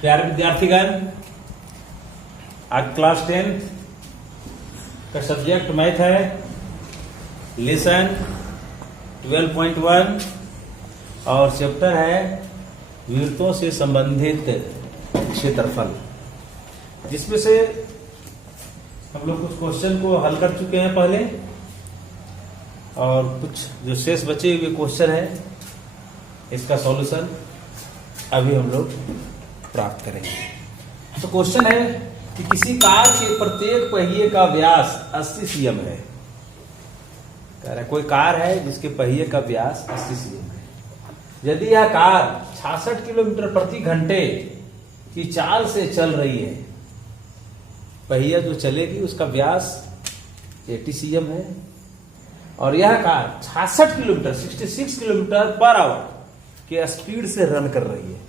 प्यारे विद्यार्थीगण, आज क्लास 10 का सब्जेक्ट मैथ है। लेसन 12.1 और चैप्टर है वृत्तों से संबंधित क्षेत्रफल, जिसमें से हम लोग कुछ क्वेश्चन को हल कर चुके हैं पहले, और कुछ जो शेष बचे हुए क्वेश्चन है इसका सॉल्यूशन अभी हम लोग प्राप्त करेंगे। तो क्वेश्चन है कि किसी कार के प्रत्येक पहिए का व्यास 80 सीएम है। कह रहा है कोई कार है जिसके पहिए का व्यास 80 सीएम है। यदि यह कार 66 किलोमीटर प्रति घंटे की चाल से चल रही है, पहिया जो चलेगी उसका व्यास 80 सीएम है, और यह car 66 kilometre 66 kilometre per hour के स्पीड से रन कर रही है,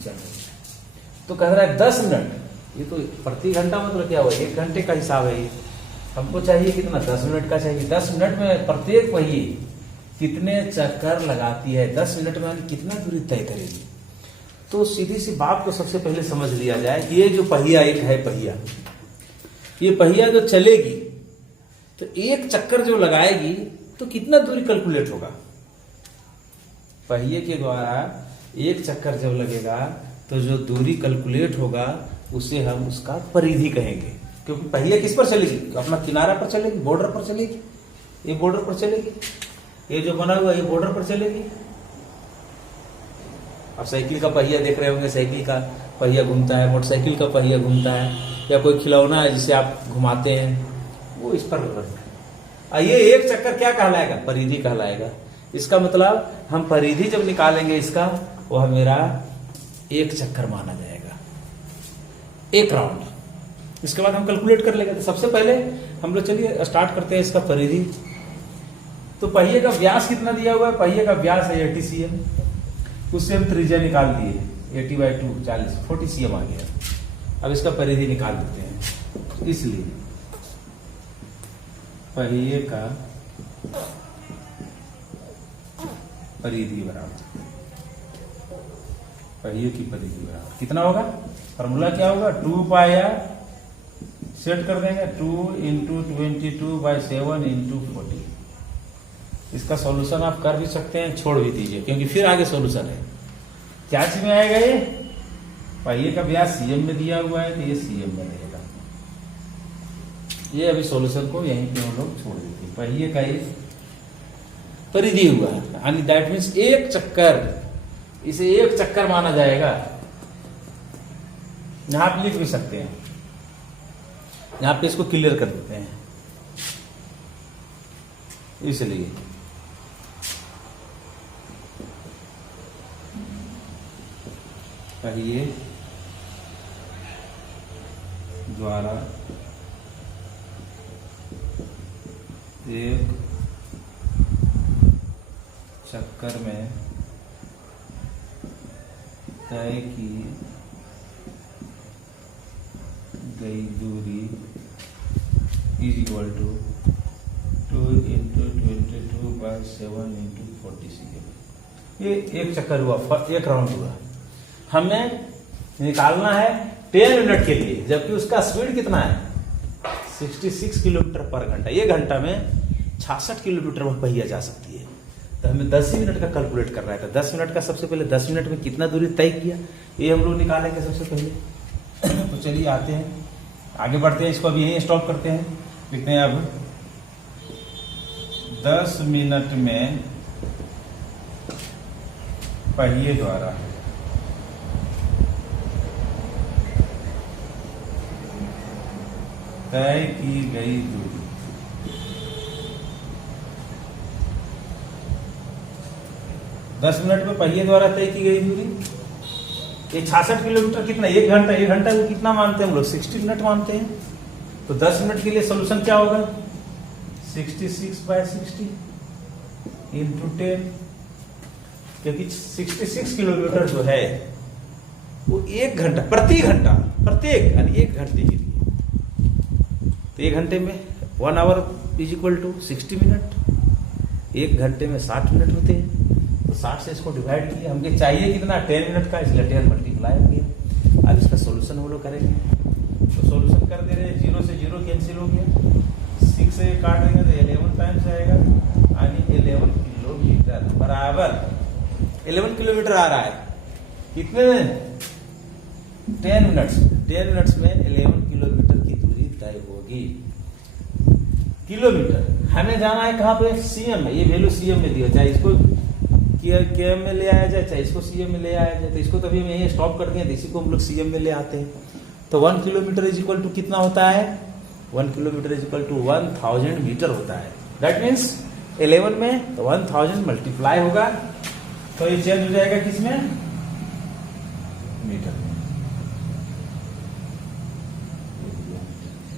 चल रही है। तो कह रहा है 10 मिनट, ये तो प्रति घंटा मतलब क्या हुआ, 1 घंटे का हिसाब है ये। हमको चाहिए कितना, 10 मिनट का चाहिए। 10 मिनट में प्रत्येक पहिए कितने चक्कर लगाती है, 10 मिनट में कितना दूरी तय करेगी। तो सीधी सी बात को सबसे पहले समझ लिया जाए कि ये जो पहिया एक है पहिया, ये पहिया जो चलेगी तो एक चक्कर जो लगाएगी तो कितना दूरी कैलकुलेट होगा। पहिए के द्वारा एक चक्कर जब लगेगा तो जो दूरी कैलकुलेट होगा उसे हम उसका परिधि कहेंगे, क्योंकि पहिया किस पर चलेगी, अपना किनारा पर चलेगी, बॉर्डर पर चलेगी। ये बॉर्डर पर चलेगी, ये जो बना हुआ ये बॉर्डर पर चलेगी। अब साइकिल का पहिया देख रहे होंगे, साइकिल का पहिया घूमता है, मोटरसाइकिल का पहिया घूमता है, या कोई खिलौना है जिसे आप घुमाते हैं, वो इस पर रखना। ये एक चक्कर क्या कहलाएगा, परिधि कहलाएगा। इसका मतलब हम परिधि जब निकालेंगे इसका, वह मेरा एक चक्कर माना जाएगा, एक राउंड। इसके बाद हम कैलकुलेट कर लेंगे। तो सबसे पहले हम लोग चलिए स्टार्ट करते हैं इसका परिधि। तो पहिए का व्यास कितना दिया हुआ है, पहिए का व्यास है 80 सीएम, उससे हम त्रिज्या निकाल दिए 80/2 40 40 सीएम आ गया। अब इसका परिधि निकाल देते हैं। इसलिए पहिए का परिधि बराबर पहिए की परिधि बराबर कितना होगा, फॉर्मूला क्या होगा, 2 पाई आर, सेट कर देंगे 2 × 22/7 × 40। इसका सॉल्यूशन आप कर भी सकते हैं, छोड़ भी दीजिए, क्योंकि फिर आगे सॉल्यूशन है। क्या चीज में आएगा, ये पहिए का व्यास सीएम में दिया हुआ है तो ये सीएम में रहेगा। ये अभी सॉल्यूशन को यहीं पे हम लोग छोड़ देते हैं। पहिए का ये परिधि हुआ है, यानी दैट मीन्स एक चक्कर, इसे एक चक्कर माना जाएगा। यहां पे लिख भी सकते हैं, यहां पे इसको क्लियर कर देते हैं। इसलिए पहिए द्वारा एक चक्कर में तय की गई दूरी इज इक्वल टू 2 × 22/7 × 40 सीएम। ये एक चक्कर हुआ, एक राउंड हुआ। हमें निकालना है 10 मिनट के लिए, जबकि उसका स्पीड कितना है 66 किलोमीटर पर घंटा। ये घंटा में 66 किलोमीटर वह पहिया जा सकती है। तो हमें 10 ही मिनट का कैलकुलेट कर रहा है। तो 10 मिनट का सबसे पहले 10 मिनट में कितना दूरी तय किया, ये हम लोग निकालेंगे सबसे पहले। तो चलिए आते हैं, आगे बढ़ते हैं, इसको अभी यहीं स्टॉप करते हैं। लिखते हैं अब 10 मिनट में पहिए द्वारा तय की गई दूरी 10 मिनट में पहिए द्वारा तय की गई दूरी, ये 66 किलोमीटर कितना, 1 घंटा, 1 घंटा को कितना मानते हैं हम लोग, 60 मिनट मानते हैं। तो 10 मिनट के लिए सोल्यूशन क्या होगा, 66/60 × 10, क्योंकि 66 किलोमीटर जो है वो 1 घंटा प्रत्येक यानी 1 घंटे के लिए। तो 1 घंटे में 1 hour is equal to 60 minute. 1 घंटे में 60 मिनट होते हैं, तो 60 से इसको डिवाइड किया। हमको चाहिए कितना, 10 मिनट का, इसलिए 10 मल्टीप्लाई हो गया। अब इसका सॉल्यूशन हम लोग करेंगे। तो सॉल्यूशन कर दे रहे हैं, 0 से 0 कैंसिल हो गया, 6 से काट देंगे तो 11 टाइम्स आएगा, यानी 11 किलोमीटर बराबर 11 किलोमीटर आ रहा है। कितने में? 10 मिनट्स। 10 मिनट्स में 11 किलोमीटर की दूरी तय होगी। किलोमीटर हमें जाना है कहाँ पे? सीएम में। ये वैल्यू सीएम में दिया, चाहे इसको केएम में ले आया जाए, चाहे इसको सीएम में ले आया जाए। तो इसको तभी हम यही स्टॉप कर दिए, इसी को हम लोग सीएम में ले आते हैं। तो 1 किलोमीटर इज इक्वल टू कितना होता है? 1 kilometre is equal to 1000 metre होता है। दैट मीन्स 11 में तो 1000 मल्टीप्लाई होगा, तो ये चेंज हो जाएगा किसमें? मीटर में।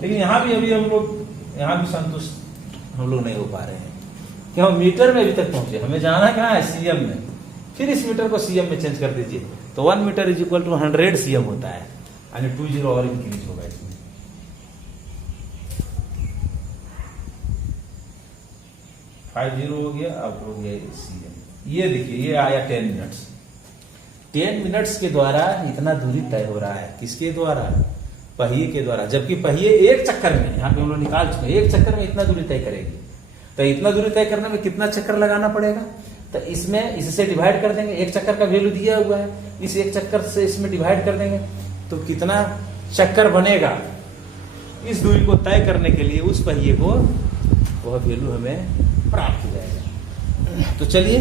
लेकिन यहां भी अभी हम लोग यहां भी संतुष्ट हम लोग नहीं हो पा रहे हैं कि हम मीटर में अभी तक पहुंचे। हमें जाना कहाँ है? सीएम में। फिर इस मीटर को सीएम में चेंज कर दीजिए, तो 1 metre is equal to 100 CM होता है, यानी 20 और इंक्रीज होगा इसमें। फाइव 0 हो गया, अब हो गया सीएम। ये देखिए, ये आया 10 मिनट्स। 10 मिनट्स के द्वारा इतना दूरी तय हो रहा है। किसके द्वारा? पहिए के द्वारा। जबकि पहिए एक चक्कर में, यहाँ पे हम लोग निकाल चुके हैं, एक चक्कर में इतना दूरी तय करेगी। तो इतना दूरी तय करने में कितना चक्कर लगाना पड़ेगा? तो इसमें इससे डिवाइड कर देंगे। एक चक्कर का वैल्यू दिया हुआ है, इस एक चक्कर से इसमें डिवाइड कर देंगे, तो कितना चक्कर बनेगा इस दूरी को तय करने के लिए उस पहिए को, वह वैल्यू हमें प्राप्त हो जाएगा। तो चलिए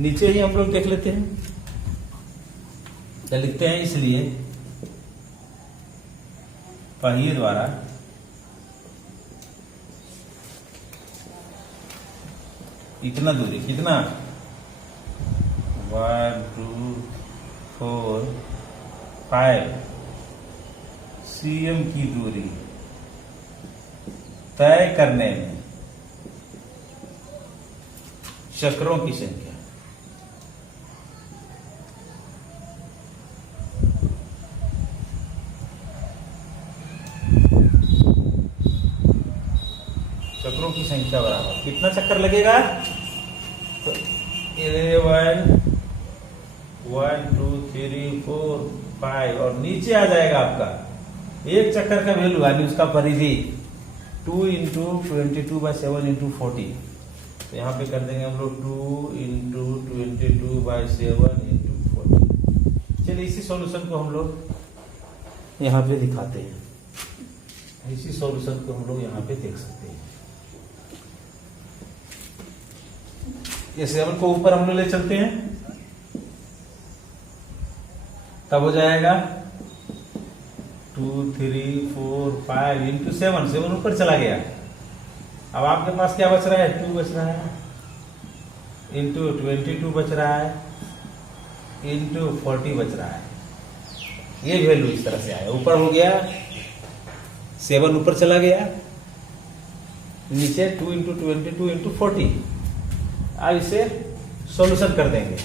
नीचे ही हम लोग देख लेते हैं, लिखते हैं। इसलिए पहिए द्वारा इतना दूरी, कितना? 1 2 4 5 सीएम की दूरी तय करने में चक्रों की संख्या, चक्रों की संख्या बराबर कितना चक्कर लगेगा? तो 11 1 2 3 4 5 और नीचे आ जाएगा आपका एक चक्कर का वैल्यू, यानी उसका परिधि 2 इंटू 22/7 इंटू 40। तो यहाँ पे कर देंगे हम लोग 2 इंटू 22/7 इंटू 40। चलिए इसी सॉल्यूशन को हम लोग यहाँ पे दिखाते हैं। इसी सॉल्यूशन को हम लोग यहाँ पे देख सकते हैं। ये 7 को ऊपर हम लोग ले चलते हैं, तब हो जाएगा 2 3 4 5 इंटू 7। 7 ऊपर चला गया। अब आपके पास क्या बच रहा है? 2 बच रहा है, इंटू 22 बच रहा है, इंटू 40 बच रहा है। ये वैल्यू इस तरह से आया। ऊपर हो गया 7 ऊपर चला गया, नीचे 2 इंटू 22 इंटू 40। अब इसे सॉल्यूशन कर देंगे।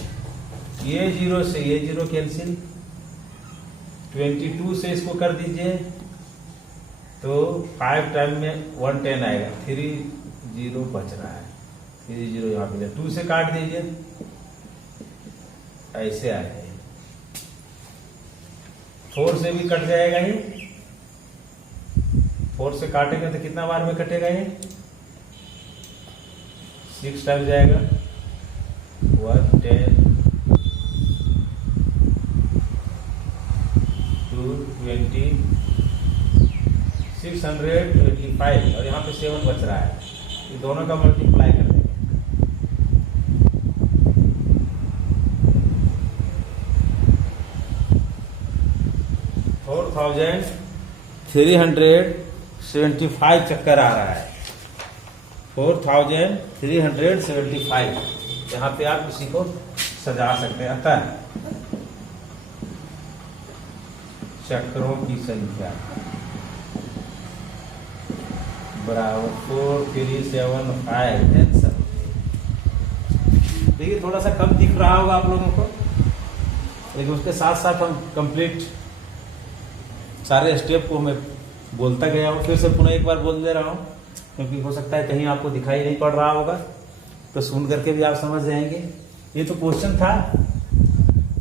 ये 0 से ये 0 कैंसिल, 22 से इसको कर दीजिए तो 5 टाइम में 110 आएगा। 3 0 बच रहा है, 3 0 यहाँ पे 2 से काट दीजिए, ऐसे आएगा। 4 से भी कट जाएगा ही, 4 से काटेंगे तो कितना बार में कटेगा ये? 6 टाइम जाएगा, 110 220 625 और यहाँ पे 7 बच रहा है। ये दोनों का मल्टीप्लाई कर देंगे। $4,375 चक्कर आ रहा है। 4,375। यहाँ पे आप इसी को सजा सकते हैं। अतः चक्रों की संख्या बराबर 4375। देखिए थोड़ा सा कम दिख रहा होगा आप लोगों को, लेकिन उसके साथ साथ हम कंप्लीट सारे स्टेप को मैं बोलता गया हूँ। फिर से पुनः एक बार बोल दे रहा हूँ, क्योंकि हो सकता है कहीं आपको दिखाई नहीं पड़ रहा होगा, तो सुन करके भी आप समझ जाएंगे। ये तो क्वेश्चन था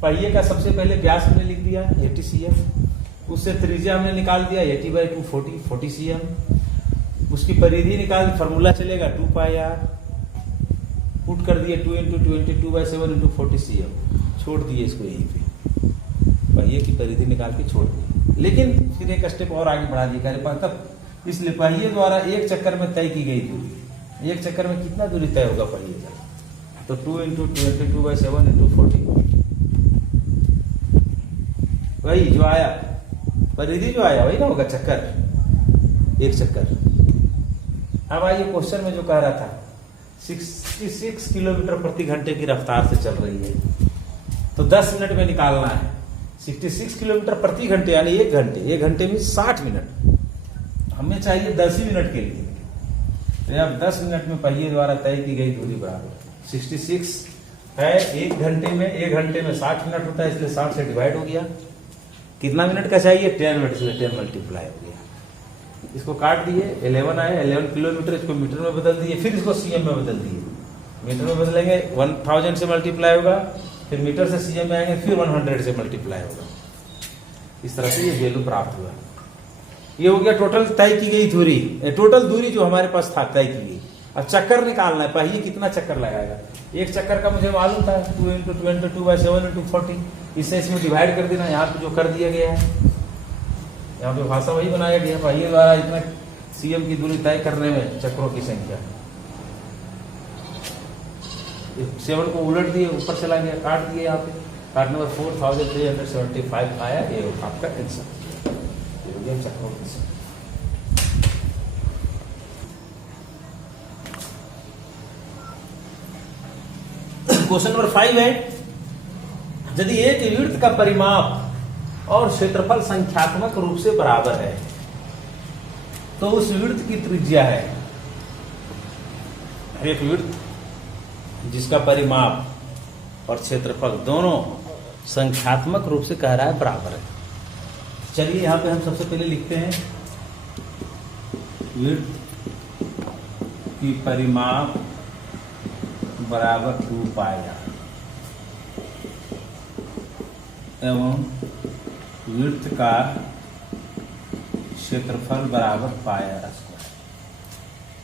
पहिए का सबसे पहले व्यास हमने लिख दिया 80 cm, उससे त्रिज्या हमने निकाल दिया 80/2 40 cm, उसकी परिधि निकाल, फॉर्मूला चलेगा 2πr, पुट कर दिए 2 × 22/7 × 40 cm, छोड़ दिए इसको यहीं पे, पहिए की परिधि निकाल के छोड़ दिए। लेकिन फिर एक स्टेप और आगे बढ़ा दिया तब, इसलिए पहिए द्वारा एक चक्कर में तय की गई दूरी, एक चक्कर में कितना दूरी तय होगा पहिए का, तो 2 × 22/7 × 40, वही जो आया परिधि जो आया वही ना होगा चक्कर, एक चक्कर। अब आइए क्वेश्चन में जो कह रहा था 66 किलोमीटर प्रति घंटे की रफ्तार से चल रही है, तो 10 मिनट में निकालना है। 66 किलोमीटर प्रति घंटे यानी एक घंटे में 60 मिनट, हमें चाहिए 10 ही मिनट के लिए। तो अब 10 मिनट में पहिए द्वारा तय की गई दूरी बराबर 66 है, एक घंटे में 60 मिनट होता है, इसलिए 60 से डिवाइड हो गया। कितना मिनट का चाहिए 10 मिनट, इसलिए 10 मल्टीप्लाई हो गया। इसको काट दिए, 11 आए, 11 किलोमीटर, इसको मीटर में बदल दिए, फिर इसको सीएम में बदल दिए। मीटर में बदलेंगे 1000 से मल्टीप्लाई होगा, फिर मीटर से सीएम में आएंगे, फिर 100 से मल्टीप्लाई होगा। इस तरह से ये वैल्यू प्राप्त हुआ। ये हो गया टोटल तय की गई दूरी, टोटल दूरी जो हमारे पास था तय की गई। अब चक्कर निकालना है, पहिए कितना चक्कर लगाएगा। एक चक्कर का मुझे मालूम था 2 × 22/7 × 40, इससे इसमें डिवाइड कर देना। यहाँ पे जो कर दिया गया है, यहाँ पे भाषा वही बनाया गया, पहिए द्वारा इतना सीएम की दूरी तय करने में चक्रों की संख्या। 7 को उलट दिए, ऊपर चला गया, काट दिए, यहाँ पे काटने पर 4375 आया। ये आपका आंसर, ये हो गया चक्रों की संख्या। क्वेश्चन नंबर 5 है, यदि एक वृत्त का परिमाप और क्षेत्रफल संख्यात्मक रूप से बराबर है तो उस वृत्त की त्रिज्या है। एक वृत्त जिसका परिमाप और क्षेत्रफल दोनों संख्यात्मक रूप से कह रहा है बराबर है। चलिए यहां पे हम सबसे पहले लिखते हैं वृत्त की परिमाप बराबर 2πr एवं वृत्त का क्षेत्रफल बराबर πr²।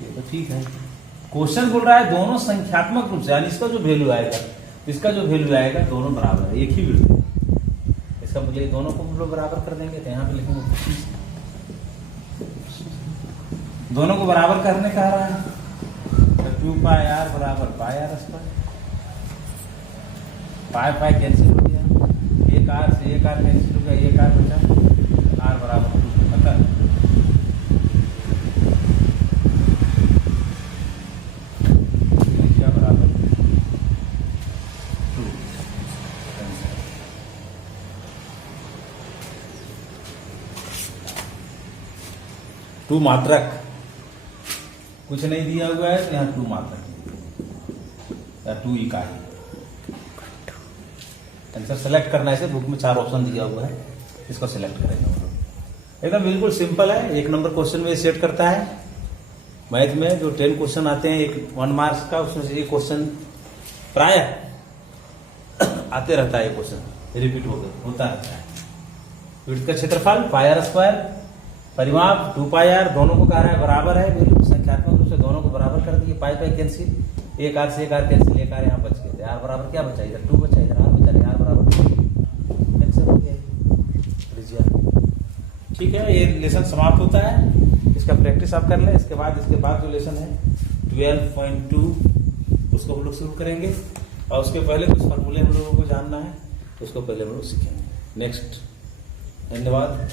ये तो ठीक है। क्वेश्चन बोल रहा है दोनों संख्यात्मक रूप से, यानी इसका जो वैल्यू आएगा, इसका जो वैल्यू आएगा, दोनों बराबर है, एक ही वृत्त है। इसका मतलब दोनों को हम लोग बराबर कर देंगे, तो यहाँ पे लिखेंगे दोनों को बराबर करने कह रहा है, तो 2πr बराबर πr²। पाई कैंसिल हो गया, एक आर से एक आर कैंसिल हो गया, एक आर बचा, आर बराबर 2 पता है। क्या बराबर 2, 2 मात्रक, कुछ नहीं दिया हुआ है, तो यहाँ 2 मात्रक या 2 इकाई। आंसर सेलेक्ट करना है, बुक में 4 ऑप्शन दिया हुआ है, इसको सिलेक्ट करेंगे हम लोग। एकदम बिल्कुल सिंपल है, 1 नंबर क्वेश्चन में सेट करता है। मैथ में जो 10 क्वेश्चन आते हैं 1 मार्क्स का, उसमें से ये क्वेश्चन प्राय आते रहता है, ये क्वेश्चन रिपीट होता रहता है। वृत्त का क्षेत्रफल πr², परिमाप 2πr, दोनों को कह रहा है बराबर है, बिल्कुल संख्यात्मक रूप से दोनों को बराबर कर दिए। पाई कैंसिल, एक आर से एक आर कैंसिल, एक आर यहाँ बच गए थे, आर बराबर क्या बचा, इधर 2 बचा, इधर आर बचा, आर बराबर कैंसिल हो गया। ठीक है, ये लेसन समाप्त होता है। इसका प्रैक्टिस आप कर लें। इसके बाद जो लेसन है 12.2 उसको हम लोग शुरू करेंगे, और उसके पहले कुछ फॉर्मूले हम लोगों को जानना है, उसको पहले हम लोग सीखेंगे। नेक्स्ट, धन्यवाद।